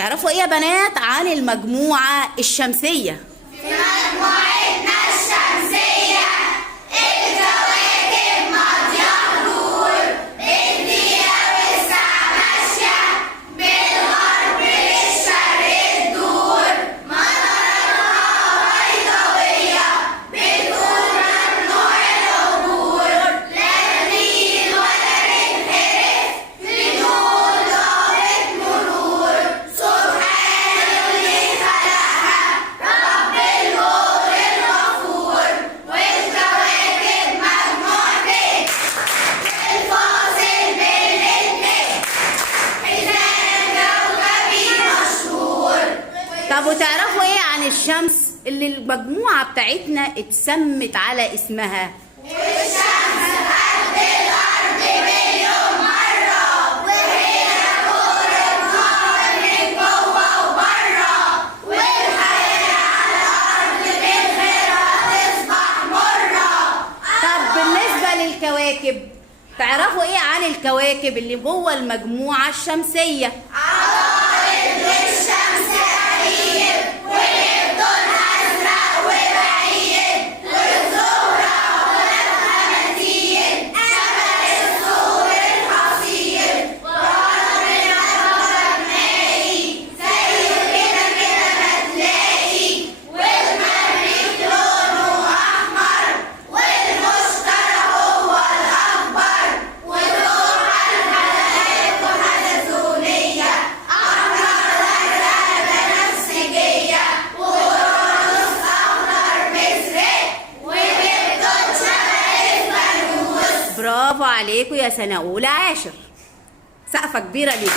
تعرفوا ايه يا بنات عن المجموعة الشمسية؟ في مجموعتنا الشمسية الكواكب ماضية دور بالدقيقة والساعة ماشية بالغرب للشرق تدور مناراتها بيضاوية بتقول ممنوع العبور لا نميل ولا ننحرف بدون ضابط مرور سبحان اللي خلقها رب النور الغفور والكواكب مجموعتين الفاصل بالاتنين حزام كوكبي مشهور. طب وتعرفوا ايه عن الشمس اللي المجموعة بتاعتنا اتسمت على اسمها؟ والشمس قد الأرض مليون مرة وهي نور النهار من جوه وبره والحياة على الأرض من غيرها تصبح مرة. طب بالنسبة للكواكب تعرفوا ايه عن الكواكب اللي جوه المجموعة الشمسية؟ عطارد والشمس قريب ونبتون أزرق وبعيد والزهرة ولادها متين شبه الصور الحصين وقرب من الكوكب مائي زيه كده كده ما تلاقي والمريخ لونه أحمر والمشتري هو الأكبر وتروح الحلقات وحلزونية أحمر أزرق بنفسجية وأورانوس أخضر مزرق ونبتون شبه الفانوس. برافو عليكم يا سنة أولى عاشر، سقفة كبيرة ليكم.